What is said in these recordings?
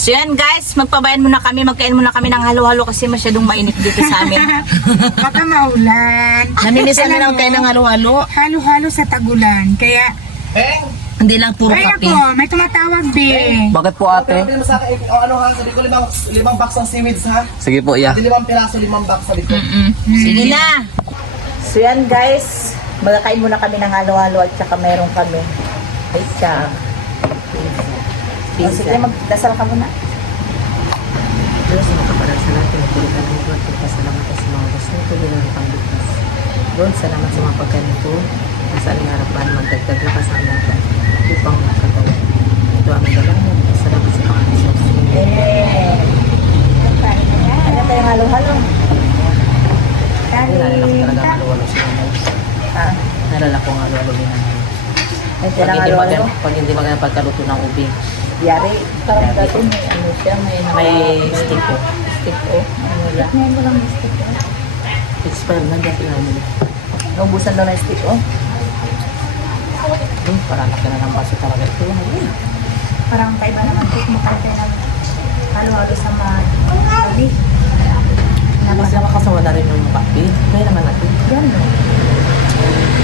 So yan guys, magpabayan muna kami, magkain muna kami ng halo-halo kasi masyadong mainit dito sa amin. Baka maulan. Namimisan na lang kayo ng halo-halo. Halo-halo sa tagulan. Kaya, Hindi lang puro ay kape. ako, may tumatawag din. Bakit po ate? Pero sa akin, ano ha, sabi ko limang box ng seaweeds ha. Sige po, yeah. Di 5 piraso, 5 box sabi ko. Sige na. So yan guys, magkakain muna kami ng halo-halo at saka meron kami. Ay, siya. Sige, magdasal ka muna. Diyos, makaparal sa natin. Pilihan ng Lord, pagpasalamat sa mga gusto nito, yun ang pangligtas. Lord, salamat sa mga pagkain ko. Nasa aming harapan, magdagdag lakas sa aming harapan. Upang magkatawa. Ito aming dalangin. Salamat sa Panginoon. Ano tayong halo-halo? Nalala ko talaga ang halo-halo sa mga. Ah, Nalala ko ang halo-halo din namin. ay siya ng halo-halo. Pag hindi maganda pagkaluto ng ubi, Yari, parang dati may ano siya, may stick ko. stick o. Ano yan? Ngayon mo lang may stick o. Expired na dati namin. Naubusan daw na yung stick o. Parang laki na ng baso talaga ito. Parang kaiba naman ito kumakantay ng halo-halo sa mga hali. Mas nakakasama na rin yung kape. Kaya naman natin. Yan no.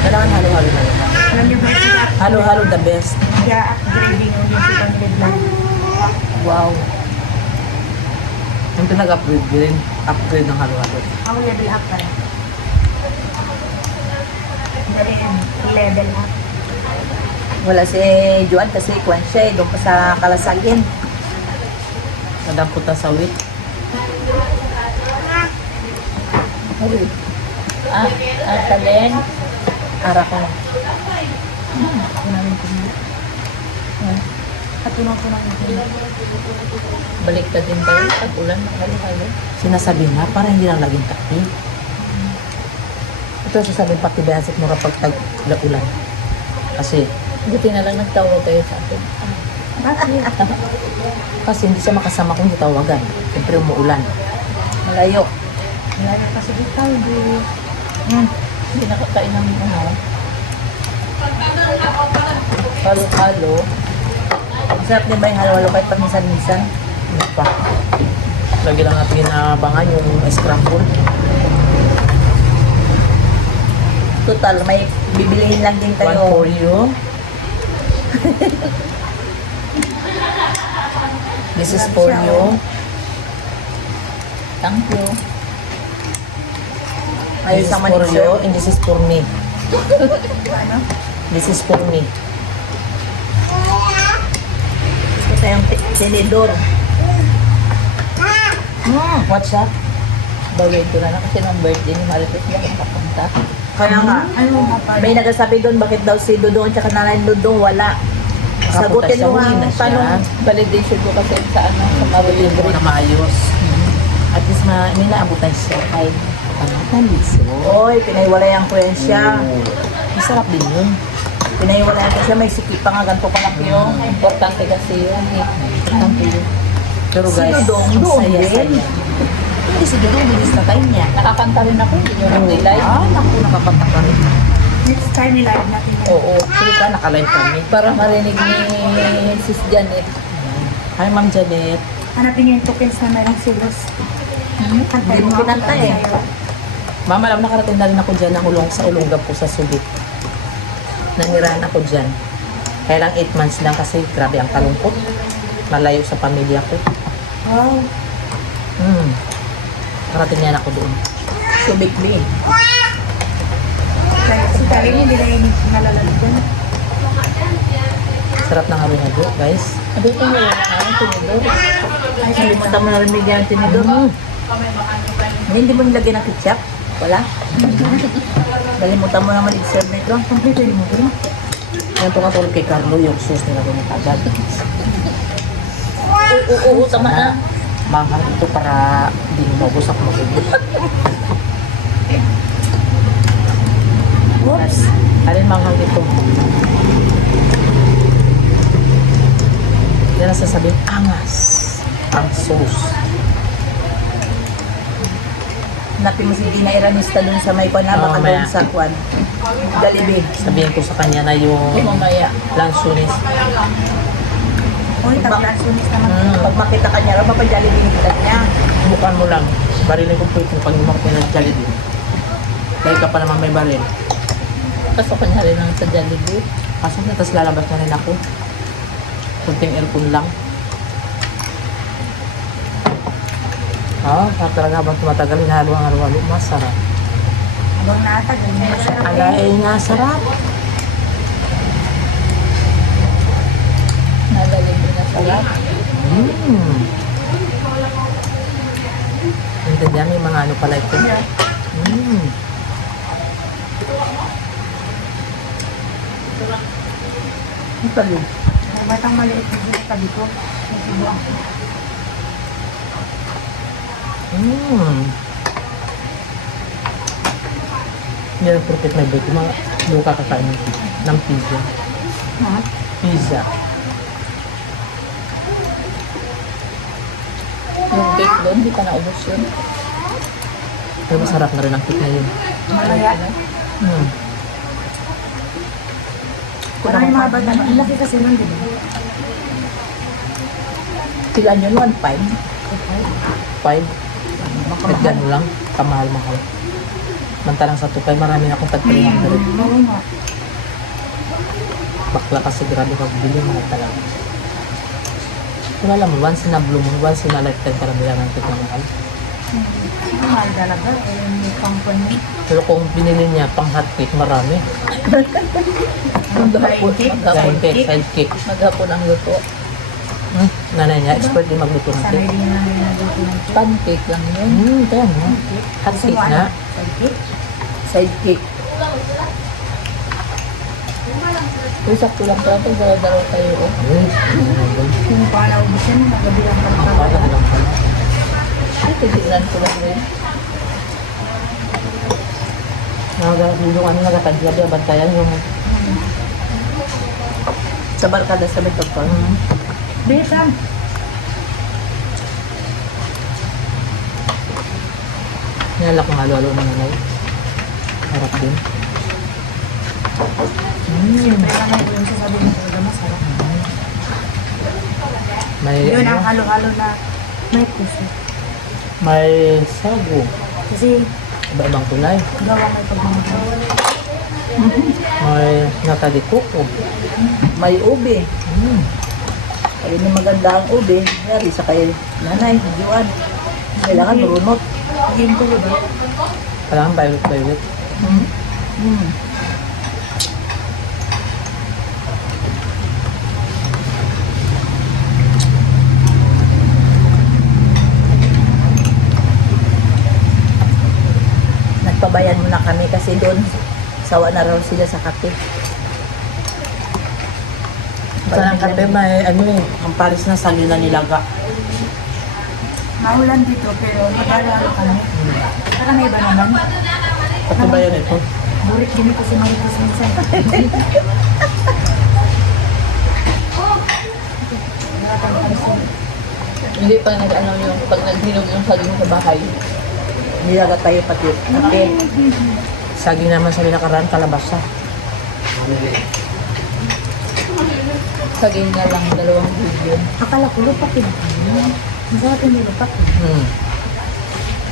Kailangan halo-halo na rin. Alam niyo ba sila? Halo-halo the best. Kaya upgrading yung ibang nila. Wow. Yung pinag-upgrade din. Upgrade ng halo-halo. Ang level up pa rin. Dali yan, level up. Wala si Juan kasi kwan siya doon pa sa Kalasagin. Nadampot na sa wit. Talin. Ara ko na. Katunaw ko na ito. Balik ka din tayo pag ulan ng halo-halo. Sinasabi nga, para hindi lang laging kape. Ito sasabihin pati behasit mo kapag tag-ulan. Kasi, Buti na lang nagtawag kayo sa akin. kasi hindi siya makasama kung hindi tawagan. Siyempre umuulan. Malayo. Wala na kasi dito. Hindi nakakain ng ano. Halo-halo. Masarap din ba yung halo-halo kahit paminsan-minsan? Ano pa? Lagi lang natin inabangan yung scramble. Total, may bibilihin lang din One tayo. for you. This is for you. Thank you. This Ayos is naman for ito. you. And this is for me. This is for me. Ito tayong tinidor. What's that? Bawin ko na lang kasi ng birthday ni Marites niya kung papunta. Kaya nga. Ano nga pa? May nagsasabi doon, bakit daw si Dudong at nanay Dudong wala. Sagutin mo Huli ang na siya. tanong. Validation ko kasi sa ano, sa Hindi Marites. mo na maayos. At least may naabutan siya kay Pangatalis. Oy, pinaiwalayan ko yan siya. Masarap din yun. Pinaiwalayan ko siya, may sikip pa nga, ganito kalaki yung. Importante kasi yun. Importante yun. Pero Si guys, Dudong, ang doon saya-saya. din. Hindi si Dudong, bilis na tayo niya. Nakakanta rin ako, hindi nyo lang nilay. Ah, naku, nakapanta ka rin. Next time nilive natin yan. Oo. Sige ka, nakalive kami. Para marinig ni Sis Janet. Hi, Ma'am Janet. Hanapin niyo yung tokens na merong silos. Hindi mo kinanta eh. Ma'am, alam, nakarating na rin ako dyan sa Ulongga po sa Subic. Nanirahan ako dyan. Kaya lang 8 months lang kasi grabe ang kalungkot. Malayo sa pamilya ko. Wow. Nakarating yan ako doon. Subic B. Si Karin hindi na yung nalalagyan. Sarap ng halo-halo, guys. Abi ito mo yung tinidor. Ay, kalimutan mo na rin bigyan ng tinidor. Hindi mo nilagyan ng ketchup? Wala? Kalimutan mo naman i-serve na ito. Complete mo ito. Yan ito katulad kay Carlo, yung sauce nila rin agad. Oo, tama na. Mahal ito para hindi mo mabusak mo. Oops. Alin manghang ito? Yan ang sasabihin, angas. Ang sauce. Hanapin mo si Dina Iranista dun sa may kwan na baka mamaya. doon sa kwan. Jollibee. Sabihin ko sa kanya na yung Mamaya. lansunis. Uy, taglansunis naman. Pag makita ka niya, mapajalibin kita niya. Bukan mo lang. Barilin ko po ito pag mo ko ng Jollibee. Dahil ka pa naman may baril. Kaso kanya rin ang sa Jollibee. Kaso na, tapos lalabas na rin ako. Kunting aircon lang. Talaga habang tumatagal, hinalo ang halo-halo, masarap. Habang natagal, masarap eh. Alay nga, sarap. Nadalibin na sa lahat. Intindihan, may mga ano pala ito. Ang talib. May batang maliit na dito tabi ko. May sibuang. Hindi na porket may bake. Mga buka kakain ng pizza. Ha? Pizza. Yung cake doon, di pa naubos yun. Pero masarap na rin ang cake na yun. Malaya. Parang yung mga bata, ang laki kasi nun, di ba? Sigaan yun, 1.5. 5. At gano'n lang, kamahal-mahal. Mantalang sa tukay, marami na akong tagpilihan na rin. Oo nga. Bakla kasi grabe pag bili, mahal talaga. Kung alam mo, once in a blue moon, once in a lifetime ka lang bilang ng cake na mahal. Mahal talaga. Eh, may company. Pero kung binili niya pang hot cake, marami. Maghapon, Side maghapon. cake, side cake. Maghapon ang luto. Nanay niya, expert din magluto ng Sanay cake. din namin na dito ng cake. Pancake lang yun. Kaya mo. Hot Gusto cake mo na. ano? Side cake? Side cake. Uy, sakto lang pala pag dalaw kayo. Oh. Kung paano ubus yan, nagabilang ka na Para lang pala. Ay, titignan ko lang rin. Yung ano nagatagya, di bantayan yung Sa barkada sa metod ko. Besan. nilala kong halo-halo ng nanay. Harap din. Siyempre naman yung sasabihin ko talaga masarap. May, Yun ang ano, halo-halo na may puso. may sago. Kasi Iba-ibang kulay. gawa may pagmamahal. May natadikuko. May ube. Ayun yung maganda ang ube. Yari sa kay nanay, Juan. Kailangan marunot. Game ko ba? Kailangan violet-violet. Nagpabayan muna kami kasi doon sawa na raw sila sa kape. Sa ng kape may ano eh, ang Paris na sali na nilaga. Maulan dito pero naglalaro kami. Saka may iba naman. Pati ba yun ito? Burik din ito si Marites minsan. Hindi pa nag-ano yung pag naghinog yung saging sa bahay. Nilaga tayo pati kape. Saging naman sa nakaraan, kalabasa. Saging na lang, 2 video. Akala ko lupak yun. Masarap yung lupak.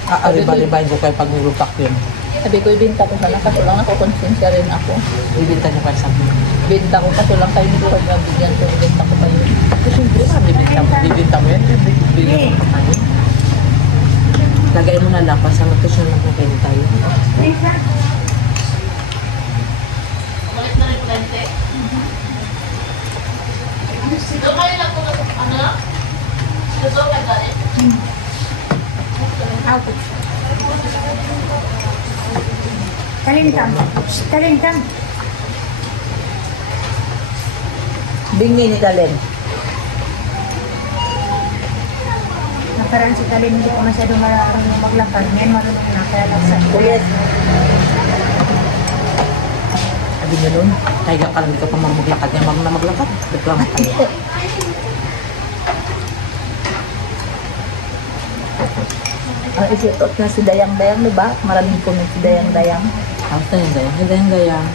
Ariba-ribahin ko kayo pag nilupak yun. Sabi ko, ibinta ko sana kaso lang ako, konsensya rin ako. Bibinta niyo kayo sa akin. Ibinta ko kaso lang kayo hindi ko kayo mabigyan ko, ibinta ko kayo. Siyempre na, bibinta mo yan. Bibigyan mo pa kayo. Lagay mo na lang, pasang ito siya magkakain tayo. Kalintang. Kalintang. Bingi ni Dalen. Nakaraan si Kalin, hindi ko masyado marunong maglakad. Ngayon marunong na, kaya nagsa. Ulit. Sabi niya nun, kaya ka lang, hindi ka pa maglakad. Yan, na maglakad. Reklamo tayo. Ang isitot na si Dayang-Dayang, di ba? Maraming comment si Dayang-Dayang. Tapos na yung gayang. Yung gayang-gayang.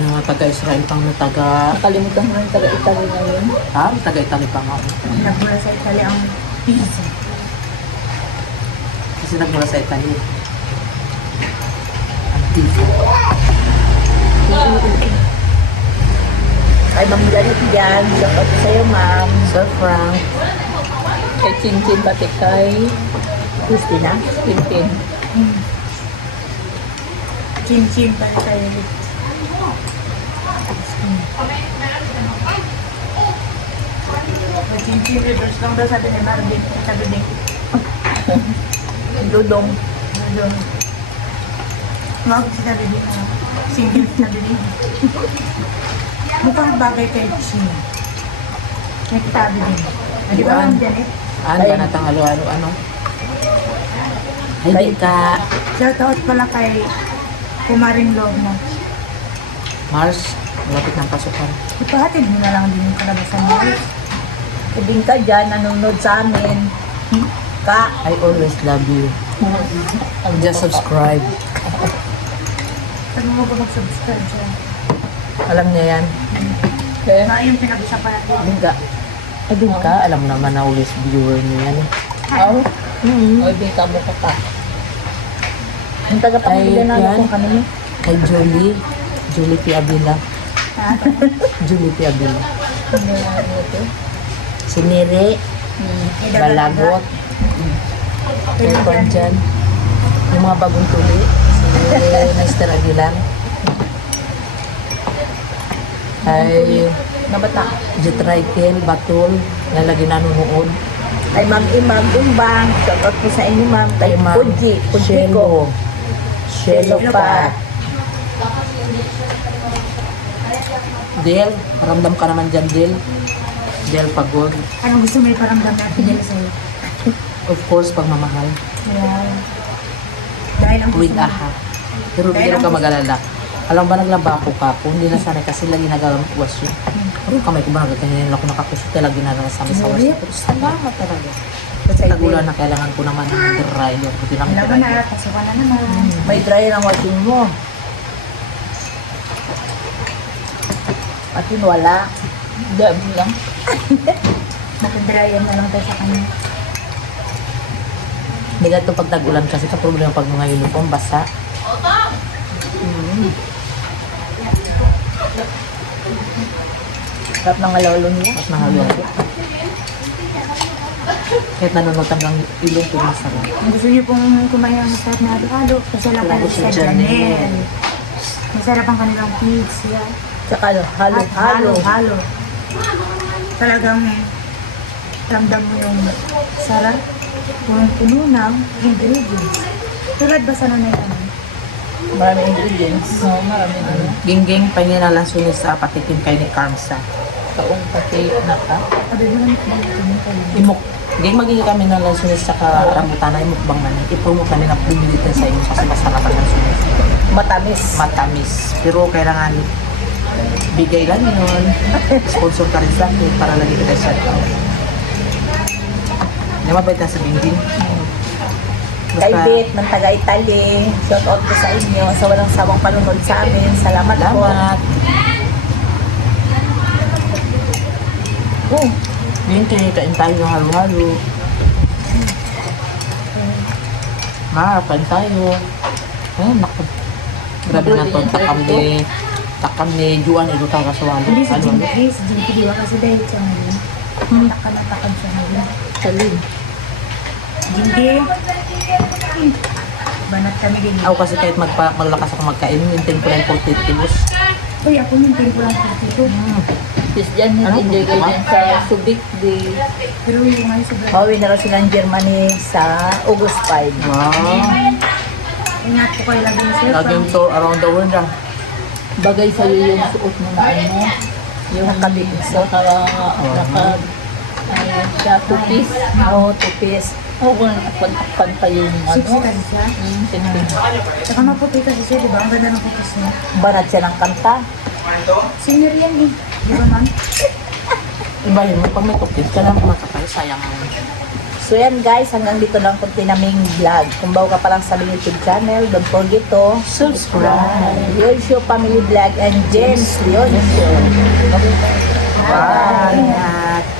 Yung mga taga-Israel pang na taga... Nakalimutan ko na yung taga-Italy ngayon. Ah, taga-Italy pa nga. Nagmula sa Italy ang pizza. Kasi nagmula sa Italy. Ang pizza. Kay Ma'am Janet dyan. Shout out sa'yo, Ma'am. Sir Frank. Kay Chinchin pati kay Christina. Tintin. Chin-chin pa tayo. Chin-chin reverse lang daw sabi ni Marvin. Sabi din. Dudong. Doon. Mga sabi din. Single sabi din. Mukhang bagay kay Chin. Nagtabi din. Di ba ang Janet? Ano ba natang halo-halo ano? Hindi ka. Shoutout pala kay Kumaring Love na. Mars, malapit ng pasukan. Ipahatid mo na lang din yung kalabasan mo. Kubing ka dyan, nanonood sa amin. Ka. I always love you. Just subscribe. Sabi mo ba mag-subscribe siya? Alam niya yan. Kaya, Mga yung pinag-usapan natin. bingka. Ay, din ka. Alam mo naman na always viewer niya yan. Aw. O, bingka mo ka pa. Yung tagapamilya Ay, na yan. kung kanino. Kay Julie. Julie P. Avila. Ha? Julie P. Avila. Ano ito? Si Nere. Balagot. Kay Juan dyan. Yung mga bagong tuli. Si Mr. Aguilar. Ay Nabata. Jetrikel, Batul, na lagi nanonood. Kay Ma'am Imam Umbang. Shout out po sa inyo, Ma'am. Kay Ma'am Puji. Puji ko. Shelo pa. Del, ramdam ka naman dyan, Del. Del Pagod. Anong gusto mo iparamdam natin dyan sa'yo? Of course, pagmamahal. Ayan. Dahil ang With gusto mo. aha. Pero hindi ka mag-alala. Alam ba naglaba ako ka? Kung hindi na sana kasi lagi nagagamit ko yun. Pero kamay ko ba nagkakanyan ako nakakusot talaga ginagawa sa amin sa Sorry. wasto. Pero salamat talaga. Kasi tagulan na kailangan ko naman ng dryer. Buti naman Alam mo dryer. na, pasukan na naman. May dryer ang washing mo. At yun wala. Dami lang. Makadrayan na lang tayo sa kanya. Hindi ka ito pag tagulan kasi sa problema pag mga uniform basa. Sarap ng alawalo niya. At nahalo ako. Kahit nanonood hanggang ilong ko masarap. Kung gusto niyo pong kumain ng masarap na halo-halo, kasalapan Lalo sa si Janelle. Janelle. Masarap ang kanilang pizza. Tsaka At halo-halo. halo-halo. Talagang ramdam mo yung sarap. Puno ng ingredients. Tulad ba sa nanay naman? Maraming ingredients. No, maraming ano. Gingging panginalan sunis sa patikim kay ni Carmsa. Taong pati naka. Sabi mo naman kung kayo. Imok. Ging magiging kami ng lansunis sa rambutan na imok bang namin. Ipromo kami na bumilitin sa inyo kasi masarap ang lansunis. Matamis. Matamis. Pero kailangan bigay lang yun. Sponsor ka rin sa akin para lagi kita sa akin. Hindi mabait na sa Gingging. Kay Beth ng taga-Italy. Shout out ko sa inyo sa walang sawang panunod sa amin. Salamat po. Salamat. Oh, Gingging, kain tayo ng halo-halo. Kain tayo. Ay, naku. Grabe na to. Takam ni Juan ito taga sa walo. Hindi si Ano? Jinky, si Jinky di ba kasi dahil siya ngayon. Takam na takam siya ngayon. salin. Jinky! Banat kami din. Ako kasi kahit maglakas ako magkain, maintain ko lang 40 kilos. Uy, ako mintin ko lang dito. Sis dyan, enjoy kayo dyan sa Subic Day. Pero yung mga sobrang... Bawi na raw sila ng Germany sa August 5. Wow. Ingat po kayo lagi sa Laging tour around the world ah. Bagay sa'yo yung suot mo na ano, yung nakabit sa tupis. Oo, tupis. Oo, kung nakapantakpan pa yung Siksi ano. kasi siya. Sexy. Saka maputi kasi siya, di ba? Ang ganda ng putos niya. Banat siya ng kanta. Senior yan eh. Di ba, ma'am? Iba yun, pag may tupit ka lang makakay, So yan guys, hanggang dito lang kunti naming vlog. Kung bago ka pa lang sa aming YouTube channel, don't forget to subscribe. Leon Show Family Vlog and James Leon Show. Bye! Ingat!